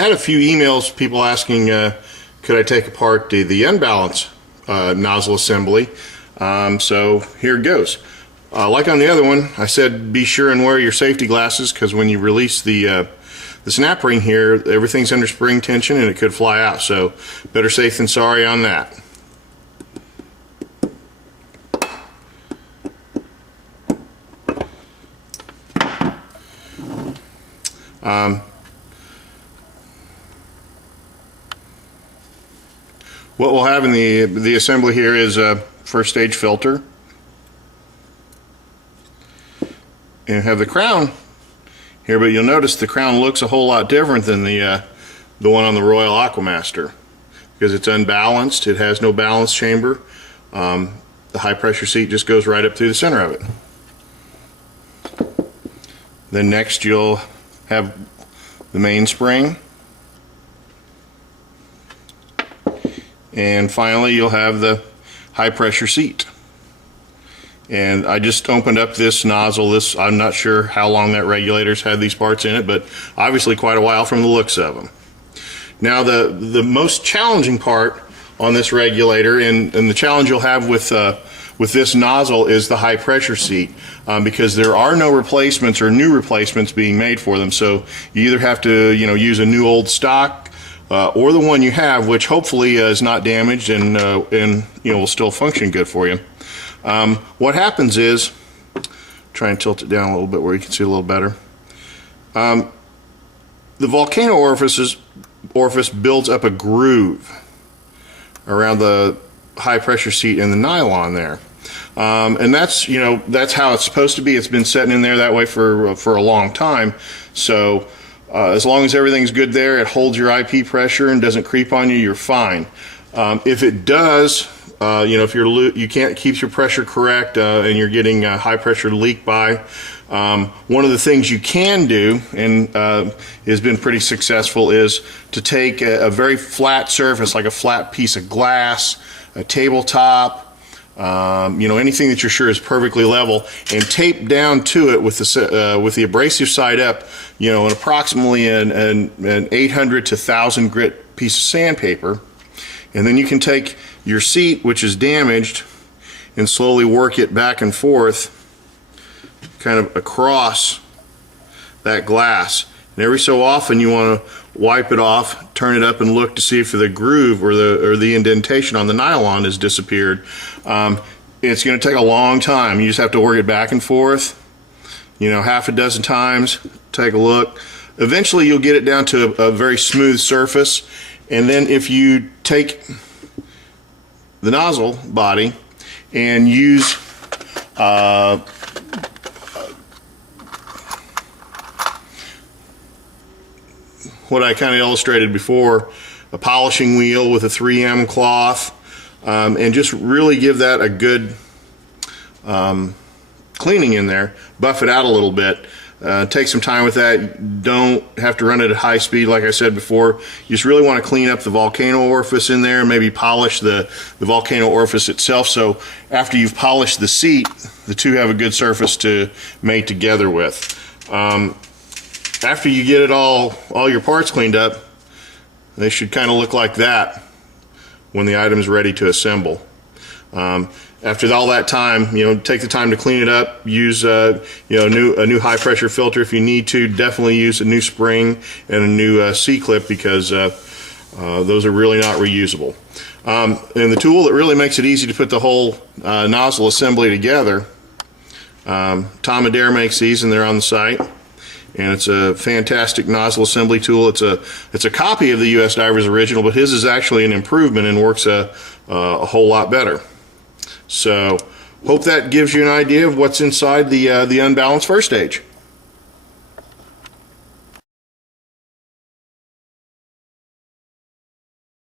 had a few emails, people asking could I take apart the Unbalanced nozzle assembly. So here it goes. Like on the other one, I said be sure and wear your safety glasses, because when you release the snap ring here, everything's under spring tension and it could fly out. So better safe than sorry on that. What we'll have in the assembly here is a first stage filter, and have the crown here, but you'll notice the crown looks a whole lot different than the one on the Royal Aquamaster, because it's unbalanced. It has no balance chamber. The high pressure seat just goes right up through the center of it. Then next you'll have the mainspring, and finally you'll have the high pressure seat. And I just opened up this nozzle. I'm not sure how long that regulator's had these parts in it, but obviously quite a while from the looks of them. Now the most challenging part on this regulator, and the challenge you'll have with this nozzle, is the high pressure seat, because there are no replacements or new replacements being made for them. So you either have to use a new old stock, or the one you have, which hopefully is not damaged and will still function good for you. What happens is, try and tilt it down a little bit where you can see a little better. The volcano orifice builds up a groove around the high pressure seat and the nylon there, and that's how it's supposed to be. It's been sitting in there that way for a long time. So as long as everything's good there, it holds your IP pressure and doesn't creep on you, you're fine. If it does, if you can't keep your pressure correct and you're getting high pressure leak by, one of the things you can do, and has been pretty successful, is to take a very flat surface, like a flat piece of glass, a tabletop, anything that you're sure is perfectly level, and tape down to it with the abrasive side up, approximately an 800 to 1000 grit piece of sandpaper. And then you can take your seat, which is damaged, and slowly work it back and forth kind of across that glass. And every so often you want to wipe it off, turn it up, and look to see if the groove or the indentation on the nylon has disappeared. It's going to take a long time. You just have to work it back and forth, half a dozen times. Take a look. Eventually you'll get it down to a very smooth surface. And then if you take the nozzle body and use what I kind of illustrated before, a polishing wheel with a 3M cloth, and just really give that a good cleaning in there, buff it out a little bit. Take some time with that. You don't have to run it at high speed, like I said before. You just really want to clean up the volcano orifice in there, maybe polish the volcano orifice itself, so after you've polished the seat, the two have a good surface to mate together with. After you get it all your parts cleaned up, they should kind of look like that when the item is ready to assemble. After all that time, take the time to clean it up. Use a new high pressure filter if you need to. Definitely use a new spring and a new C-clip, because those are really not reusable. And the tool that really makes it easy to put the whole nozzle assembly together, Tom Adair makes these, and they're on the site. And it's a fantastic nozzle assembly tool. It's a copy of the US Diver's original, but his is actually an improvement and works a whole lot better. So, hope that gives you an idea of what's inside the Unbalanced first stage.